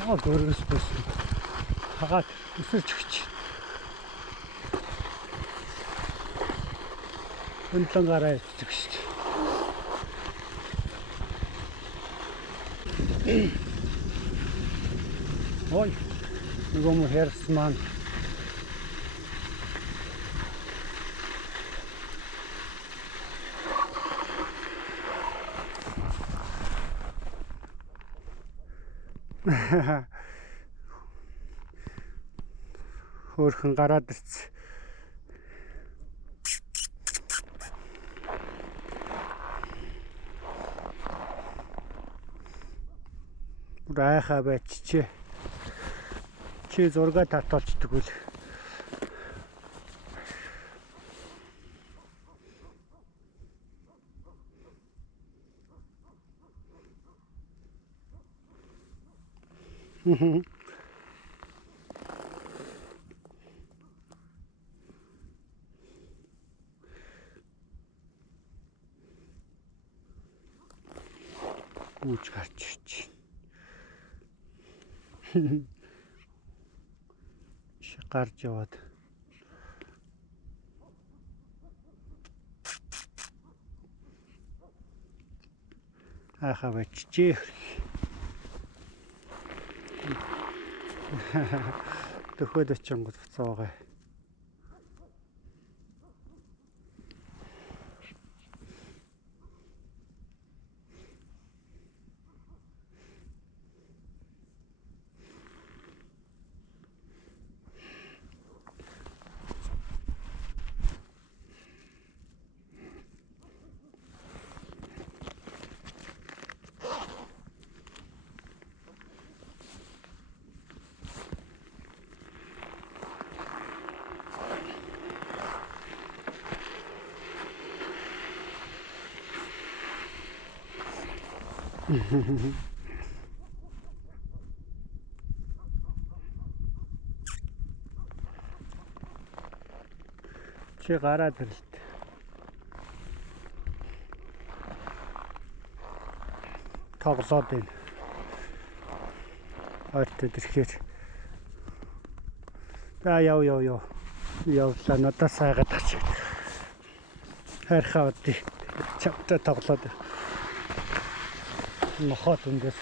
Дөргөс бус. Хагаад өсөж өгч. Өндлөн гараа өгч. Ой. Нөгөө мө хэрс маань хөөрхөн гараад ирсэн. Райха баччи. Чи зурга татуулчдаг үл. Үуч гарч ирж. Гарч яваад. Ахаа баччи. Төхөд очингод буцаагаа. Чи гараад ирлээ. Тоглоод байна. Ойртод ирэхээр. За яв. Явлаа надад сайгаад тач. Хайрхаа удаа чамтай тоглоод. Нохот үндээс